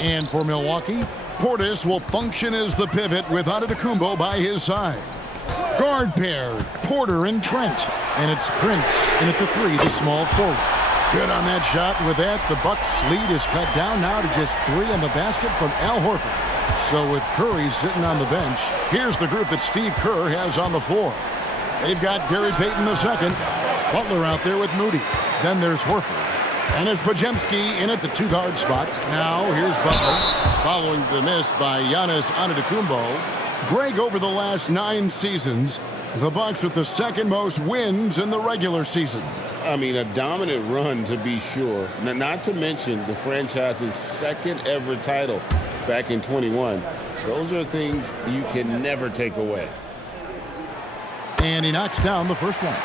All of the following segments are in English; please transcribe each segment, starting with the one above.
And for Milwaukee, Portis will function as the pivot with Antetokounmpo by his side. Guard pair, Porter and Trent. And it's Prince in at the 3, the small forward. Good on that shot. With that, the Bucks' lead is cut down now to just 3 on the basket from Al Horford. So with Curry sitting on the bench, here's the group that Steve Kerr has on the floor. They've got Gary Payton II, Butler out there with Moody. Then there's Horford. And it's Podziemski in at the 2-guard spot. Now here's Butler, following the miss by Giannis Antetokounmpo. Greg, over the last 9 seasons, the Bucks with the 2nd most wins in the regular season. I mean, a dominant run, to be sure. Not to mention the franchise's 2nd ever title back in 21. Those are things you can never take away. And he knocks down the first one.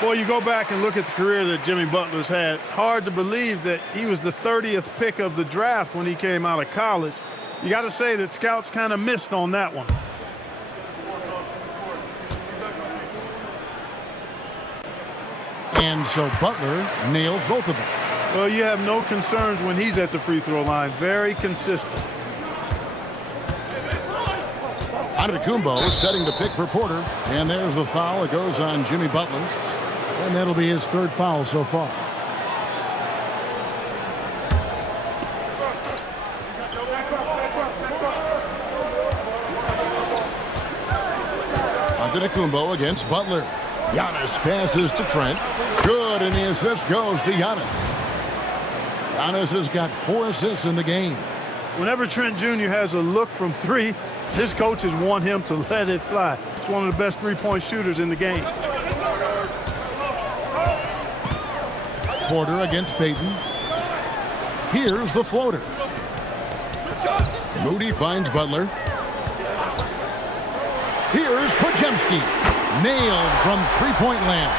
Well, you go back and look at the career that Jimmy Butler's had. Hard to believe that he was the 30th pick of the draft when he came out of college. You got to say that scouts kind of missed on that one. And so Butler nails both of them. Well, you have no concerns when he's at the free throw line. Very consistent. Antetokounmpo setting the pick for Porter. And there's the foul. It goes on Jimmy Butler. And that'll be his 3rd foul so far. Antetokounmpo against Butler. Giannis passes to Trent. Good, and the assist goes to Giannis. Giannis has got 4 assists in the game. Whenever Trent Jr. has a look from 3, his coaches want him to let it fly. He's one of the best 3-point shooters in the game. Porter against Payton. Here's the floater. Moody finds Butler. Here's Podziemski. Nailed from 3-point land.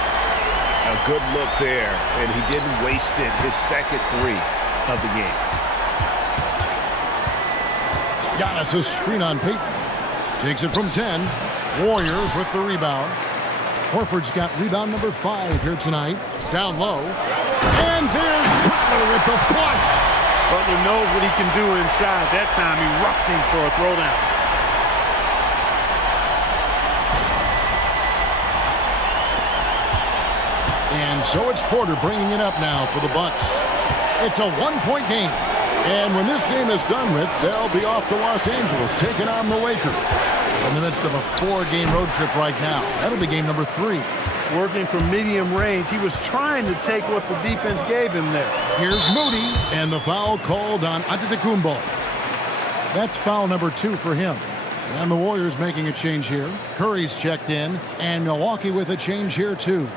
A good look there, and he didn't waste it. His 2nd 3 of the game. Giannis' screen on Payton. Takes it from 10. Warriors with the rebound. Horford's got rebound number 5 here tonight. Down low. And there's Butler with the flush. Butler knows what he can do inside. That time he rocked him for a throwdown. And so it's Porter bringing it up now for the Bucks. It's a 1-point game. And when this game is done with, they'll be off to Los Angeles, taking on the Lakers. In the midst of a 4-game road trip right now. That'll be game number 3. Working from medium range, he was trying to take what the defense gave him there. Here's Moody, and the foul called on Antetokounmpo. That's foul number 2 for him. And the Warriors making a change here. Curry's checked in, and Milwaukee with a change here too.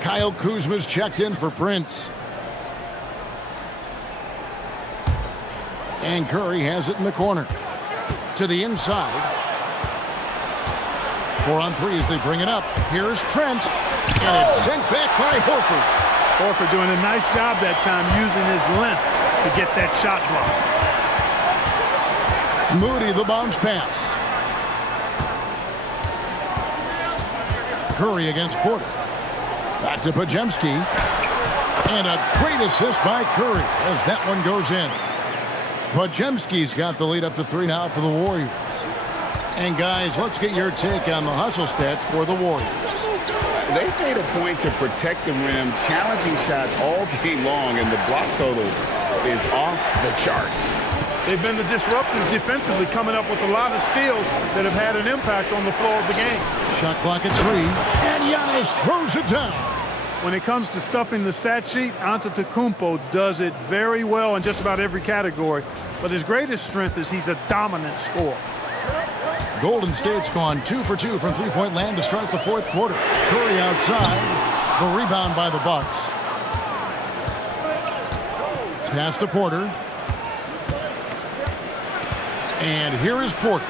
Kyle Kuzma's checked in for Prince. And Curry has it in the corner. To the inside. 4 on 3 as they bring it up. Here's Trent. And it's sent back by Horford. Horford doing a nice job that time using his length to get that shot block. Moody the bounce pass. Curry against Porter. Back to Podziemski. And a great assist by Curry as that one goes in. Podziemski's got the lead up to 3 now for the Warriors. And guys, let's get your take on the hustle stats for the Warriors. They've made a point to protect the rim, challenging shots all game long, and the block total is off the charts. They've been the disruptors defensively, coming up with a lot of steals that have had an impact on the flow of the game. Shot clock at 3, and Giannis throws it down. When it comes to stuffing the stat sheet, Antetokounmpo does it very well in just about every category. But his greatest strength is he's a dominant scorer. Golden State's gone 2 for 2 from 3-point land to start the 4th quarter. Curry outside. The rebound by the Bucks. Pass to Porter. And here is Porter.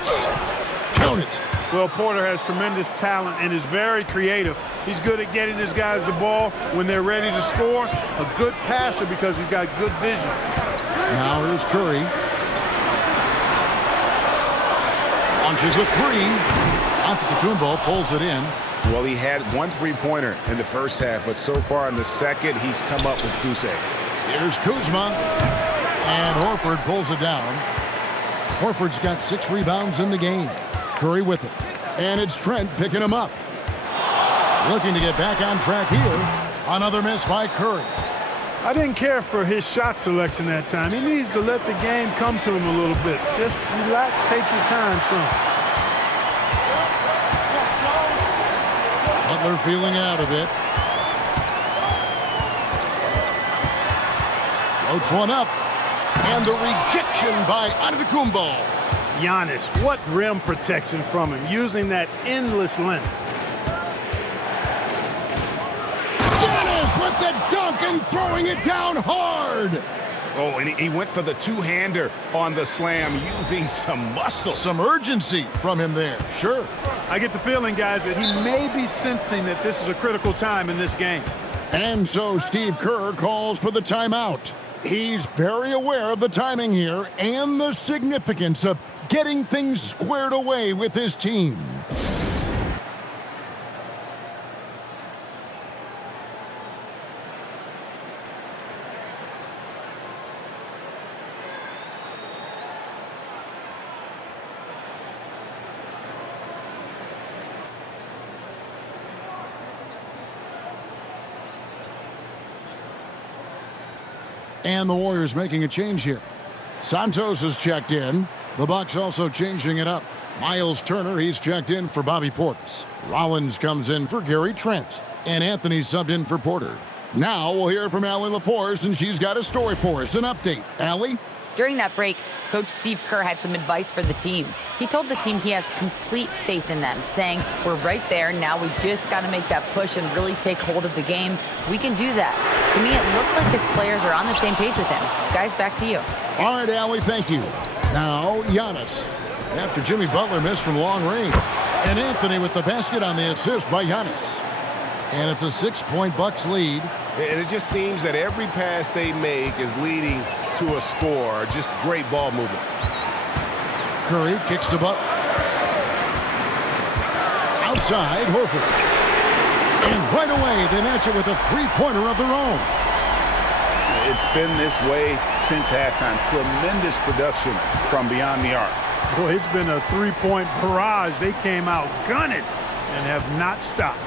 Count it. Well, Porter has tremendous talent and is very creative. He's good at getting his guys the ball when they're ready to score. A good passer because he's got good vision. Now here's Curry. Launches a 3. Antetokounmpo pulls it in. Well, he had 1 3-pointer in the first half, but so far in the second, he's come up with goose eggs. Here's Kuzma. And Horford pulls it down. Horford's got 6 rebounds in the game. Curry with it. And it's Trent picking him up. Looking to get back on track here. Another miss by Curry. I didn't care for his shot selection that time. He needs to let the game come to him a little bit. Just relax, take your time, son. Butler feeling out a bit. Floats one up. And the rejection by Antetokounmpo. Giannis, what rim protection from him, using that endless length. Giannis with the dunk and throwing it down hard. Oh, and he went for the two-hander on the slam, using some muscle. Some urgency from him there, sure. I get the feeling, guys, that he may be sensing that this is a critical time in this game. And so Steve Kerr calls for the timeout. He's very aware of the timing here and the significance of getting things squared away with his team. And the Warriors making a change here. Santos is checked in. The Bucks also changing it up. Miles Turner, he's checked in for Bobby Portis. Rollins comes in for Gary Trent. And Anthony subbed in for Porter. Now we'll hear from Allie LaForce, and she's got a story for us, an update. Allie? During that break, Coach Steve Kerr had some advice for the team. He told the team he has complete faith in them, saying, we're right there, now we just got to make that push and really take hold of the game. We can do that. To me, it looked like his players are on the same page with him. Guys, back to you. All right, Allie, thank you. Now, Giannis. After Jimmy Butler missed from long range. And Anthony with the basket on the assist by Giannis. And it's a 6-point Bucks lead. And it just seems that every pass they make is leading to a score. Just great ball movement. Curry kicks to Butler. Outside, Horford. And right away, they match it with a three-pointer of their own. It's been this way since halftime. Tremendous production from beyond the arc. Boy, it's been a three-point barrage. They came out gunning and have not stopped.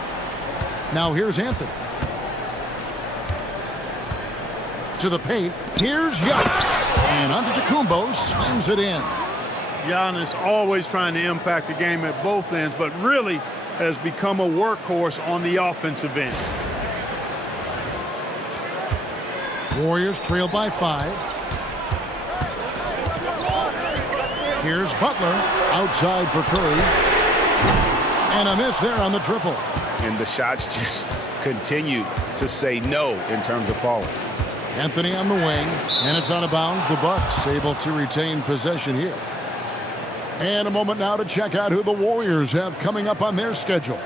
Now here's Anthony. To the paint. Here's Giannis. And Antetokounmpo slams it in. Giannis always trying to impact the game at both ends, but really has become a workhorse on the offensive end. Warriors trail by 5. Here's Butler outside for Curry. And a miss there on the triple. And the shots just continue to say no in terms of falling. Anthony on the wing, and it's out of bounds. The Bucks able to retain possession here. And a moment now to check out who the Warriors have coming up on their schedule.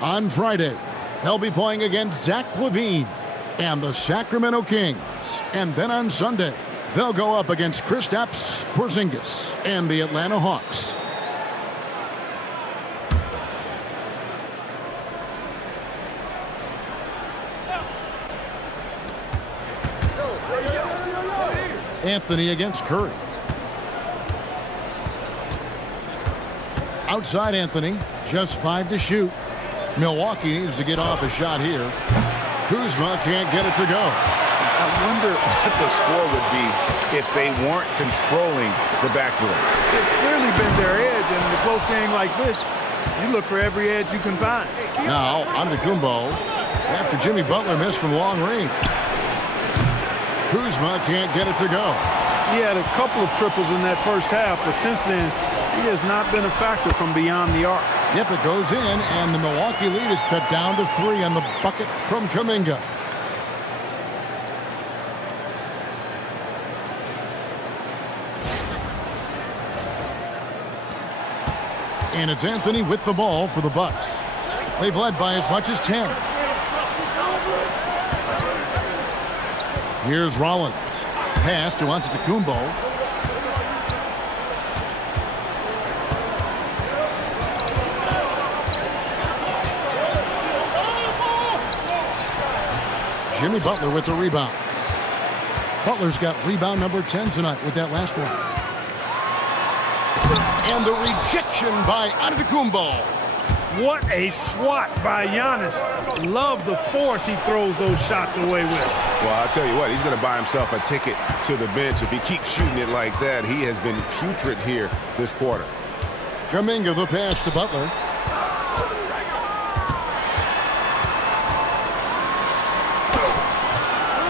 On Friday, they'll be playing against Zach LaVine and the Sacramento Kings. And then on Sunday, they'll go up against Kristaps Porzingis and the Atlanta Hawks. Anthony against Curry. Outside Anthony, just 5 to shoot. Milwaukee needs to get off a shot here. Kuzma can't get it to go. I wonder what the score would be if they weren't controlling the backboard. It's clearly been their edge, and in a close game like this, you look for every edge you can find. Now, Antetokounmpo, after Jimmy Butler missed from long range. Kuzma can't get it to go. He had a couple of triples in that first half, but since then, he has not been a factor from beyond the arc. Yep, it goes in, and the Milwaukee lead is cut down to 3 on the bucket from Kuminga. And it's Anthony with the ball for the Bucks. They've led by as much as 10. Here's Rollins. Pass to Antetokounmpo. Jimmy Butler with the rebound. Butler's got rebound number 10 tonight with that last one. And the rejection by Antetokounmpo. What a swat by Giannis. Love the force he throws those shots away with. Well, I'll tell you what, he's going to buy himself a ticket to the bench. If he keeps shooting it like that, he has been putrid here this quarter. Kuminga the pass to Butler.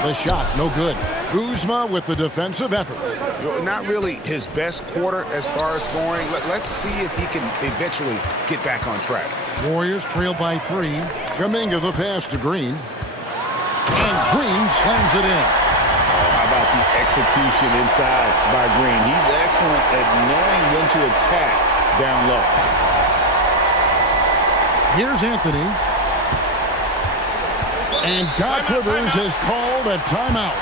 The shot, no good. Kuzma with the defensive effort. Not really his best quarter as far as scoring. Let's see if he can eventually get back on track. Warriors trail by 3. Kuminga the pass to Green. And Green slams it in. How about the execution inside by Green? He's excellent at knowing when to attack down low. Here's Anthony. And Doc Rivers has called a timeout.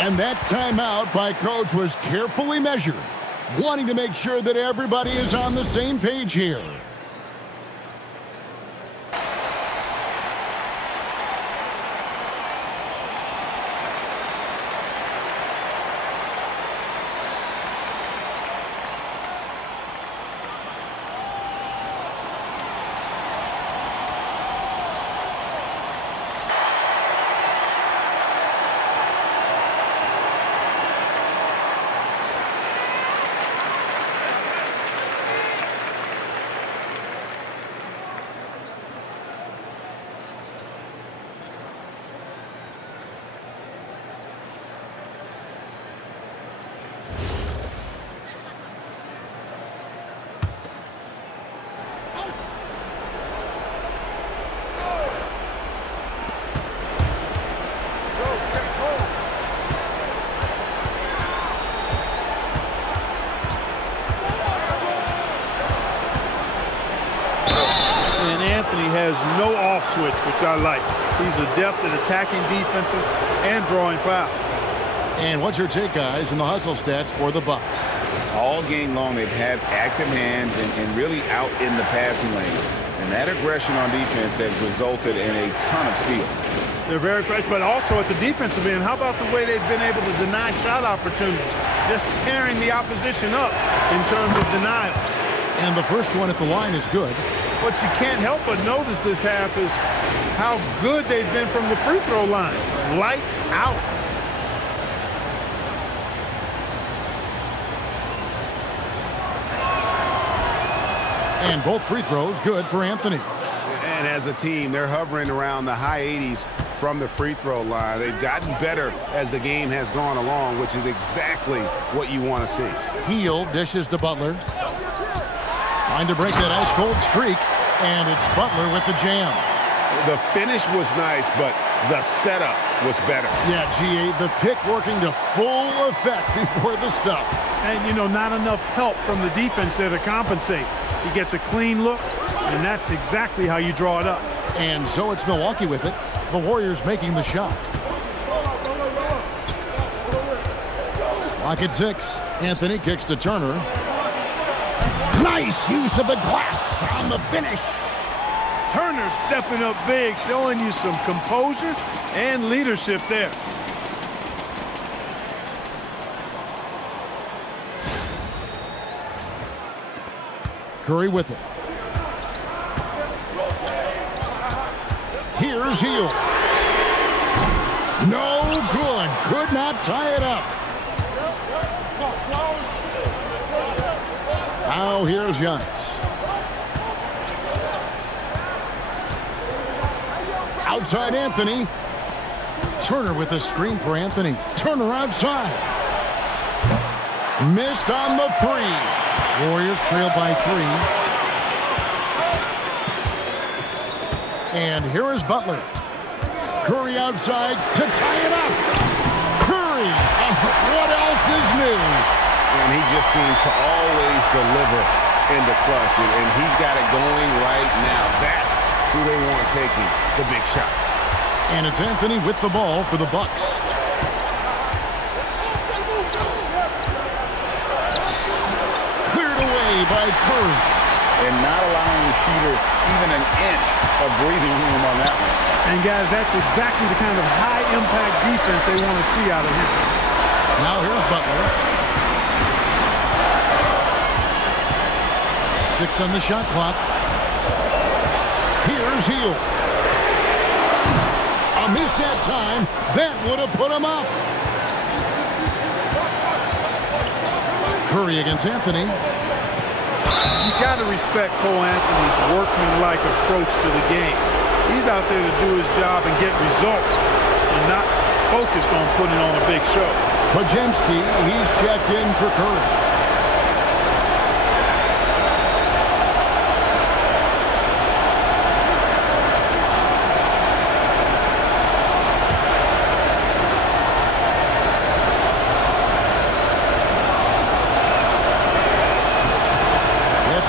And that timeout by Coach was carefully measured, wanting to make sure that everybody is on the same page here. Has no off switch, which I like. He's adept at attacking defenses and drawing fouls. And what's your take, guys, in the hustle stats for the Bucks? All game long, they've had active hands and really out in the passing lanes. And that aggression on defense has resulted in a ton of steals. They're very fresh, but also at the defensive end, how about the way they've been able to deny shot opportunities? Just tearing the opposition up in terms of denials. And the first one at the line is good. What you can't help but notice this half is how good they've been from the free throw line. Lights out. And both free throws good for Anthony. And as a team, they're hovering around the high 80s from the free throw line. They've gotten better as the game has gone along, which is exactly what you want to see. Heel dishes to Butler. Trying to break that ice-cold streak, and it's Butler with the jam. The finish was nice, but the setup was better. Yeah, GA, the pick working to full effect before the stuff. And, you know, not enough help from the defense there to compensate. He gets a clean look, and that's exactly how you draw it up. And so it's Milwaukee with it. The Warriors making the shot. Clock at 6. Anthony kicks to Turner. Nice use of the glass on the finish. Turner stepping up big, showing you some composure and leadership there. Curry with it. Here's Hill. No good. Could not tie it up. Now here's Giannis. Outside Anthony. Turner with a screen for Anthony. Turner outside. Missed on the 3. Warriors trail by 3. And here is Butler. Curry outside to tie it up. Curry. What else is new? And he just seems to always deliver in the clutch. And he's got it going right now. That's who they want taking the big shot. And it's Anthony with the ball for the Bucks. Cleared away by Curry. And not allowing the shooter even an inch of breathing room on that one. And, guys, that's exactly the kind of high-impact defense they want to see out of him. Now here's Butler. 6 on the shot clock. Here's Hield. A miss that time. That would have put him up. Curry against Anthony. You got to respect Cole Anthony's workmanlike approach to the game. He's out there to do his job and get results and not focused on putting on a big show. Pajemski, he's checked in for Curry.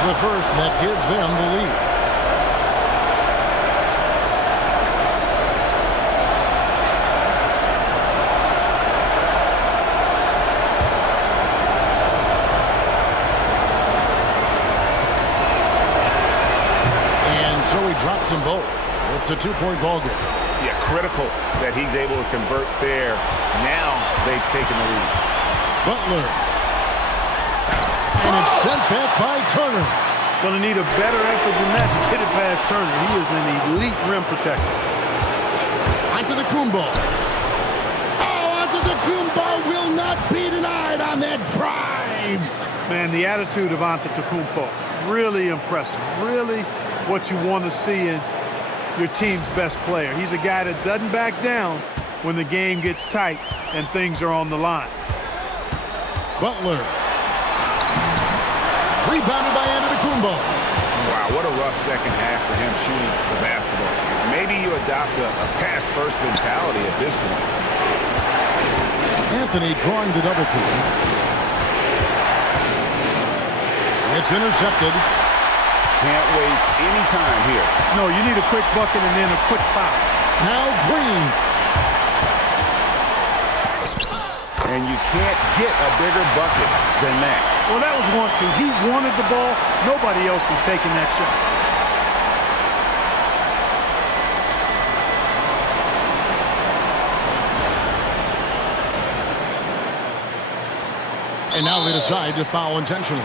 The first that gives them the lead. And so he drops them both. It's a 2-point ball game. Yeah, critical that he's able to convert there. Now they've taken the lead. Butler. And it's sent back by Turner. Going to need a better effort than that to get it past Turner. He is an elite rim protector. Onto the Kumbo. Oh, onto the Kumbo will not be denied on that drive. Man, the attitude of Antetokounmpo, really impressive. Really what you want to see in your team's best player. He's a guy that doesn't back down when the game gets tight and things are on the line. Butler. Rebounded by Antetokounmpo. Wow, what a rough second half for him shooting the basketball. Maybe you adopt a pass-first mentality at this point. Anthony drawing the double team. It's intercepted. Can't waste any time here. No, you need a quick bucket and then a quick foul. Now Green. And you can't get a bigger bucket than that. Well, that was 1-2. He wanted the ball. Nobody else was taking that shot. And now they decide to foul intentionally.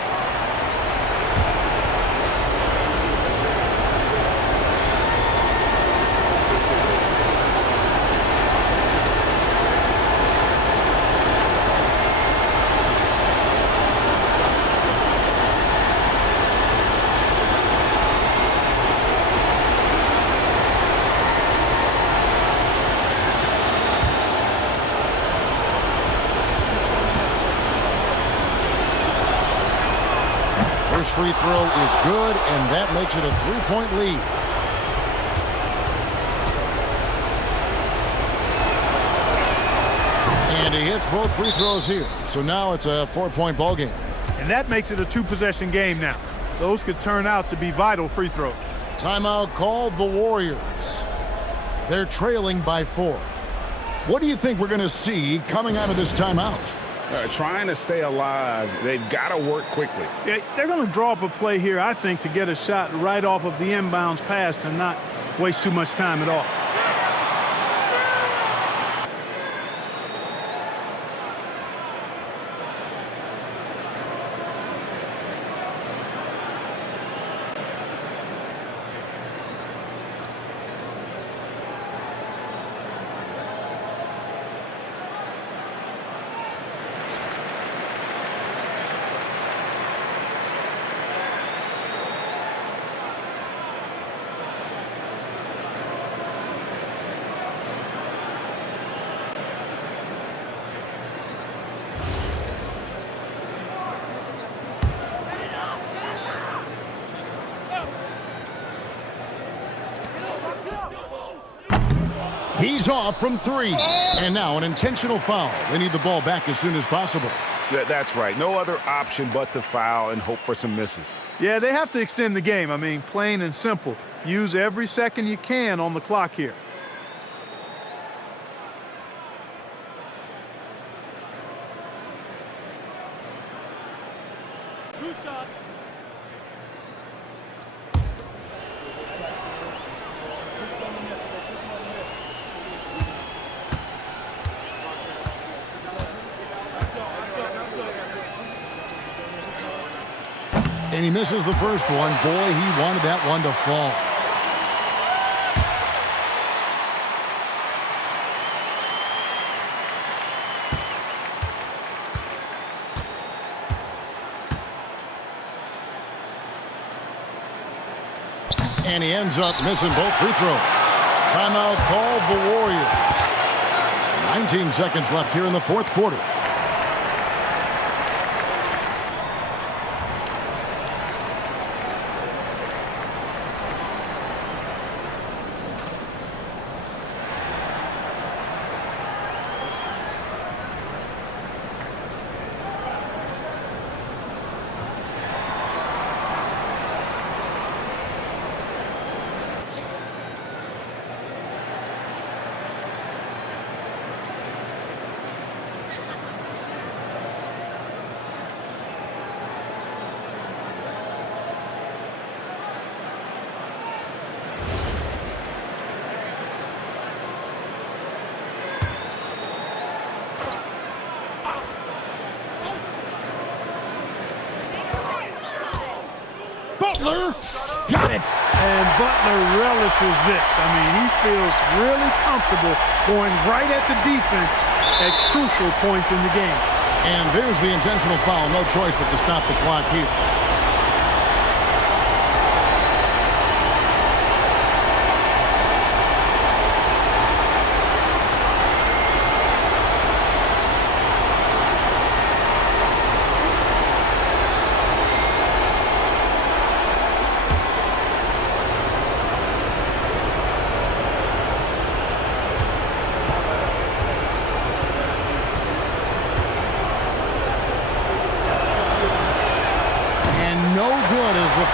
First free throw is good, and that makes it a 3-point lead. And he hits both free throws here. So now it's a 4-point ball game. And that makes it a 2-possession game now. Those could turn out to be vital free throws. Timeout called the Warriors. They're trailing by 4. What do you think we're going to see coming out of this timeout? Trying to stay alive, they've got to work quickly. Yeah, they're going to draw up a play here, I think, to get a shot right off of the inbounds pass and not waste too much time at all. He's off from 3. And now an intentional foul. They need the ball back as soon as possible. That's right. No other option but to foul and hope for some misses. Yeah, they have to extend the game. I mean, plain and simple. Use every second you can on the clock here. Two shots. And he misses the first one. Boy, he wanted that one to fall. And he ends up missing both free throws. Timeout called the Warriors. 19 seconds left here in the fourth quarter. Butler got it. And Butler relishes this. I mean, he feels really comfortable going right at the defense at crucial points in the game. And there's the intentional foul. No choice but to stop the clock here.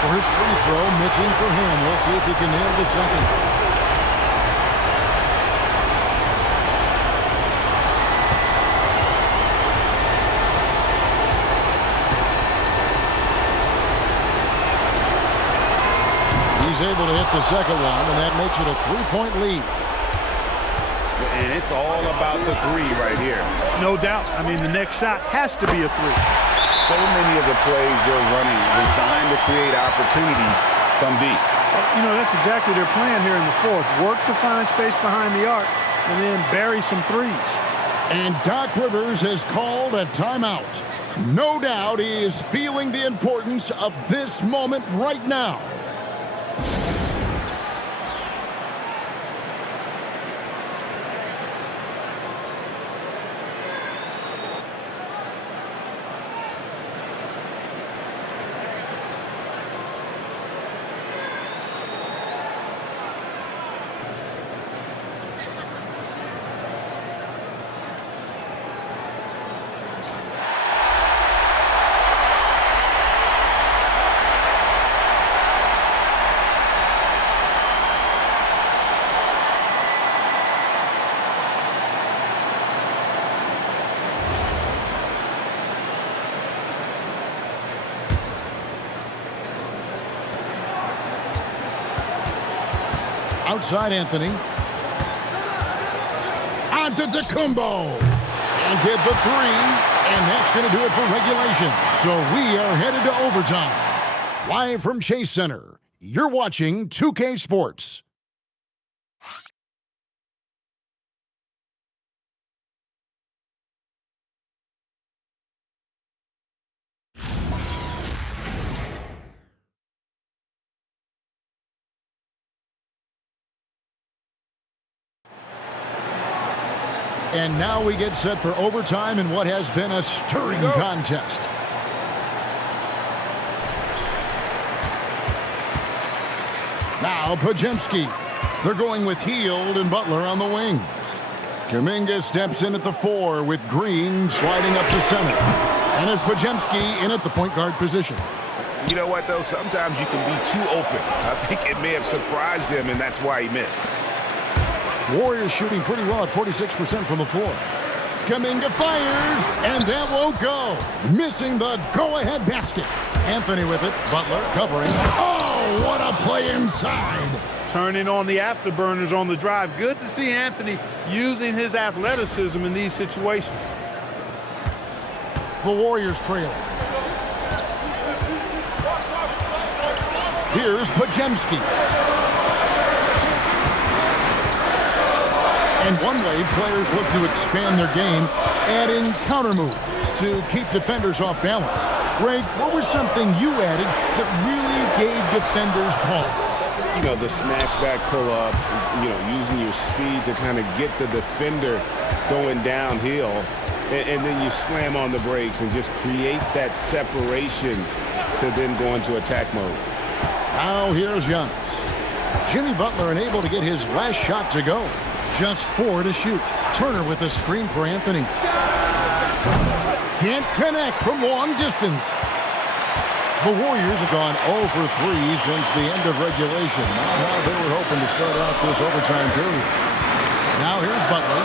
First free throw missing for him. We'll see if he can nail the second. He's able to hit the second one, and that makes it a three-point lead. And it's all about the three right here. No doubt. I mean, the next shot has to be a three. So many of the plays they're running designed to create opportunities from deep. You know, that's exactly their plan here in the fourth. Work to find space behind the arc and then bury some threes. And Doc Rivers has called a timeout. No doubt he is feeling the importance of this moment right now. Outside Anthony. Antetokounmpo. And get the three. And that's going to do it for regulation. So we are headed to overtime. Live from Chase Center, you're watching 2K Sports. And now we get set for overtime in what has been a stirring contest. Now Pajemski. They're going with Hield and Butler on the wings. Kuminga steps in at the 4 with Green sliding up to center. And it's Pajemski in at the point guard position. You know what, though? Sometimes you can be too open. I think it may have surprised him, and that's why he missed. Warriors shooting pretty well at 46% from the floor. Kuminga fires, and that won't go. Missing the go-ahead basket. Anthony with it. Butler covering. Oh, what a play inside. Turning on the afterburners on the drive. Good to see Anthony using his athleticism in these situations. The Warriors trail. Here's Pajemski. And one way players look to expand their game, adding counter moves to keep defenders off balance. Greg, what was something you added that really gave defenders pause? You know, the snatch back pull-up, you know, using your speed to kind of get the defender going downhill, and then you slam on the brakes and just create that separation to then go into attack mode. Now here's Giannis. Jimmy Butler unable to get his last shot to go. Just 4 to shoot. Turner with a screen for Anthony. Can't connect from long distance. The Warriors have gone 0 for 3 since the end of regulation. Not how they were hoping to start out this overtime period. Now here's Butler.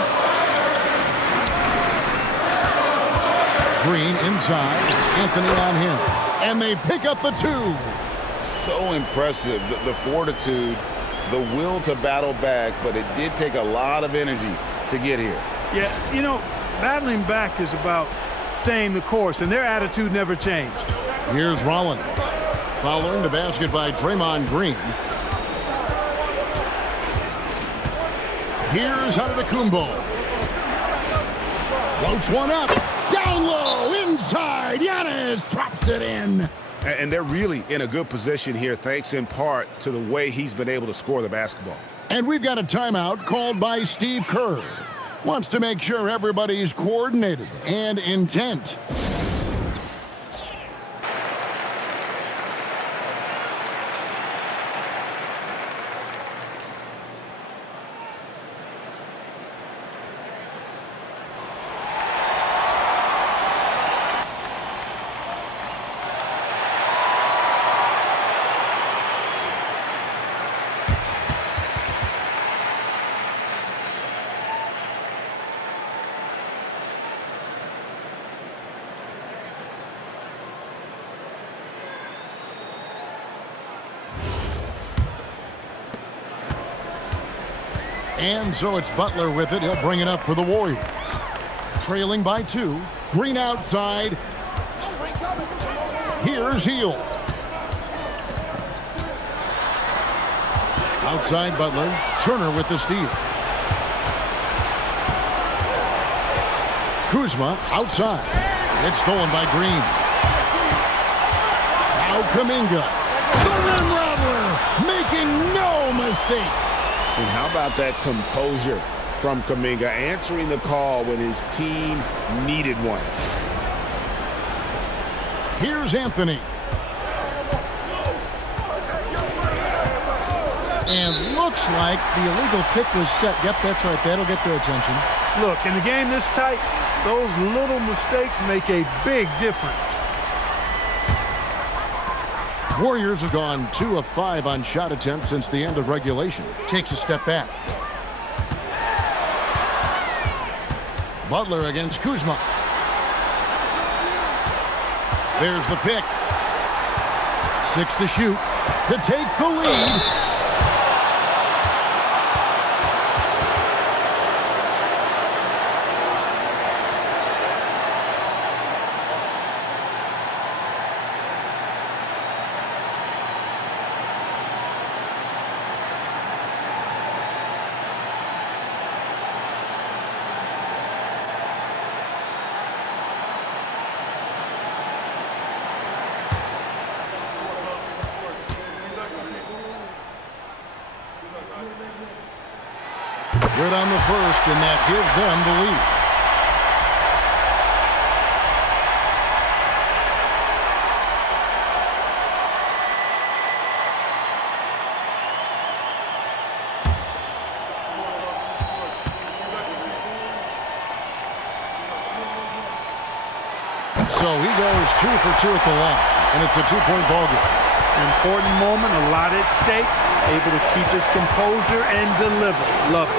Green inside. Anthony on him. And they pick up the 2. So impressive, the fortitude, the will to battle back, but it did take a lot of energy to get here. Yeah, you know, battling back is about staying the course, and their attitude never changed. Here's Rollins. Following the basket by Draymond Green. Here's Antetokounmpo. Floats one up. Down low. Inside. Giannis drops it in. And they're really in a good position here, thanks in part to the way he's been able to score the basketball. And we've got a timeout called by Steve Kerr. Wants to make sure everybody's coordinated and intent. And so it's Butler with it. He'll bring it up for the Warriors. Trailing by 2. Green outside. Here's Hield. Outside Butler. Turner with the steal. Kuzma outside. It's stolen by Green. Now Kuminga. The rim rattler. Making no mistake. And how about that composure from Kuminga, answering the call when his team needed one. Here's Anthony. And looks like the illegal kick was set. Yep, that's right. That'll get their attention. Look, in a game this tight, those little mistakes make a big difference. Warriors have gone 2 of 5 on shot attempts since the end of regulation. Takes a step back. Butler against Kuzma. There's the pick. 6 to shoot to take the lead. Good on the first, and that gives them the lead. So he goes 2 for 2 at the line, and it's a 2-point ball game. Important moment, a lot at stake. Able to keep his composure and deliver. Love it.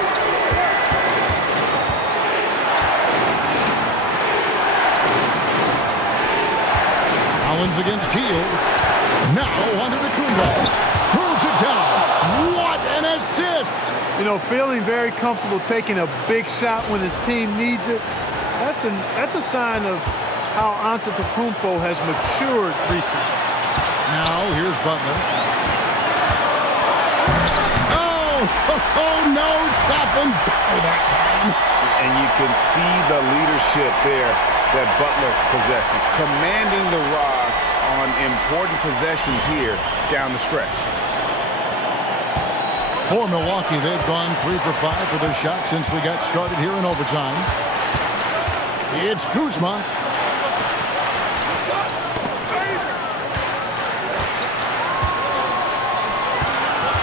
Collins against Hield. Now Antetokounmpo. Throws it down. What an assist! You know, feeling very comfortable taking a big shot when his team needs it. That's a sign of how Antetokounmpo has matured recently. Now here's Butler. Oh, no, stop him by that time. And you can see the leadership there that Butler possesses, commanding the rock on important possessions here down the stretch. For Milwaukee, they've gone 3 for 5 for their shot since we got started here in overtime. It's Kuzma.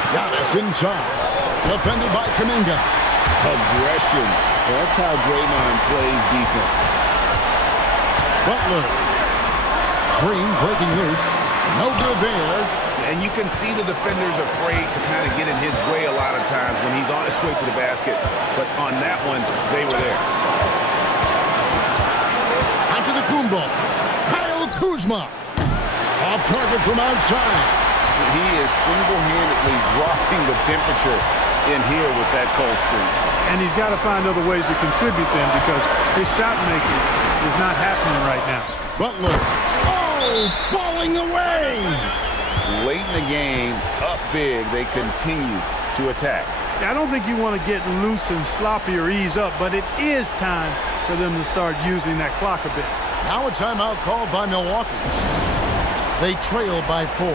Giannis inside. Defended by Kuminga. Aggression. That's how Draymond plays defense. Butler. Green breaking loose. No good there. And you can see the defenders afraid to kind of get in his way a lot of times when he's on his way to the basket. But on that one, they were there. Onto the Kumbo. Kyle Kuzma. Off target from outside. He is single-handedly dropping the temperature in here with that cold streak. And he's got to find other ways to contribute then because his shot making is not happening right now. Butler. Oh, falling away. Late in the game, up big, they continue to attack. I don't think you want to get loose and sloppy or ease up, but it is time for them to start using that clock a bit. Now a timeout called by Milwaukee. They trail by 4.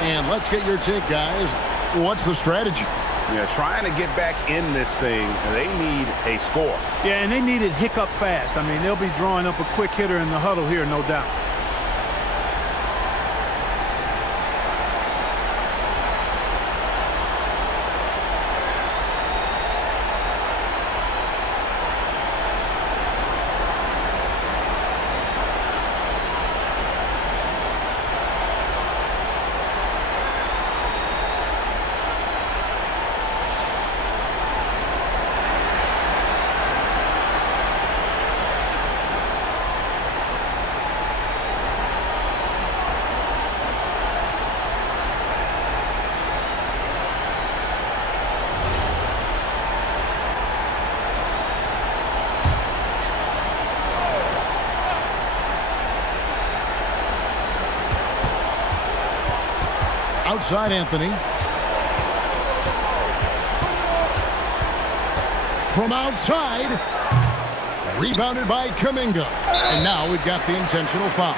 And let's get your take, guys. What's the strategy? Yeah, trying to get back in this thing, they need a score. Yeah, and they need it hiccup fast. I mean, they'll be drawing up a quick hitter in the huddle here, no doubt. Outside Anthony. From outside. Rebounded by Kuminga. And now we've got the intentional foul.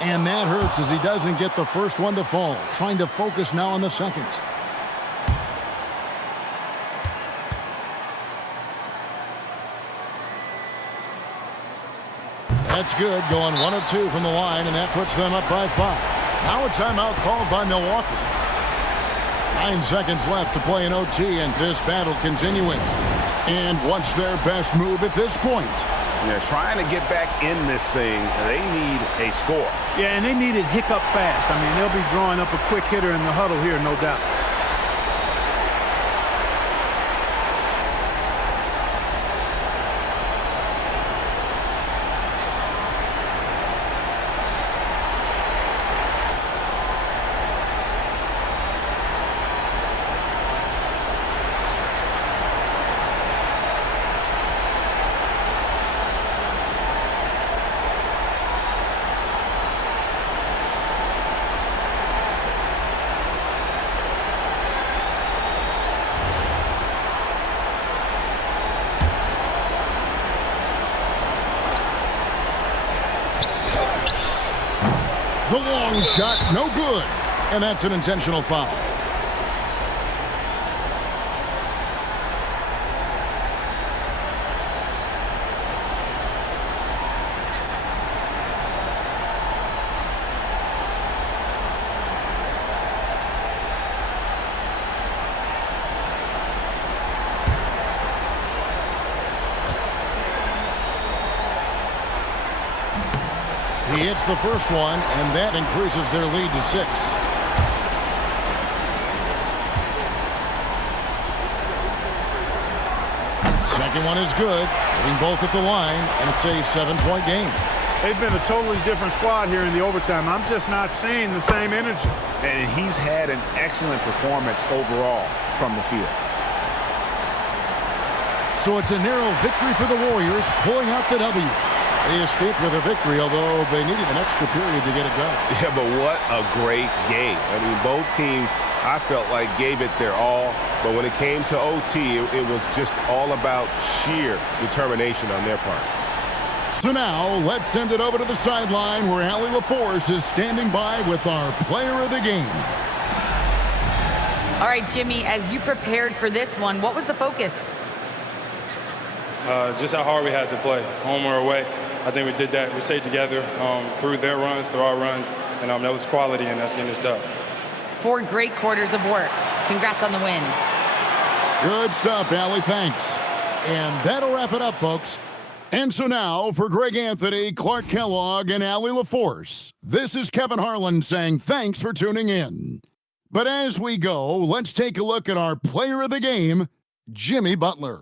And that hurts as he doesn't get the first one to fall. Trying to focus now on the second. That's good. Going 1 of 2 from the line, and that puts them up by 5. Now a timeout called by Milwaukee. 9 seconds left to play in OT, and this battle continuing. And what's their best move at this point? Yeah, trying to get back in this thing, they need a score. Yeah, and they need it hiccup fast. I mean, they'll be drawing up a quick hitter in the huddle here, no doubt. The long shot, no good. And that's an intentional foul. He hits the first one, and that increases their lead to 6. Second one is good. Hitting both at the line, and it's a 7-point game. They've been a totally different squad here in the overtime. I'm just not seeing the same energy. And he's had an excellent performance overall from the field. So it's a narrow victory for the Warriors, pulling out the W. They escaped with a victory, although they needed an extra period to get it done. Yeah, but what a great game. I mean, both teams, I felt like, gave it their all. But when it came to OT, it was just all about sheer determination on their part. So now, let's send it over to the sideline where Allie LaForce is standing by with our player of the game. All right, Jimmy, as you prepared for this one, what was the focus? Just how hard we had to play, home or away. I think we did that. We stayed together through their runs, through our runs, and that was quality, and that's getting us done. 4 great quarters of work. Congrats on the win. Good stuff, Allie. Thanks. And that'll wrap it up, folks. And so now, for Greg Anthony, Clark Kellogg, and Allie LaForce, this is Kevin Harlan saying thanks for tuning in. But as we go, let's take a look at our player of the game, Jimmy Butler.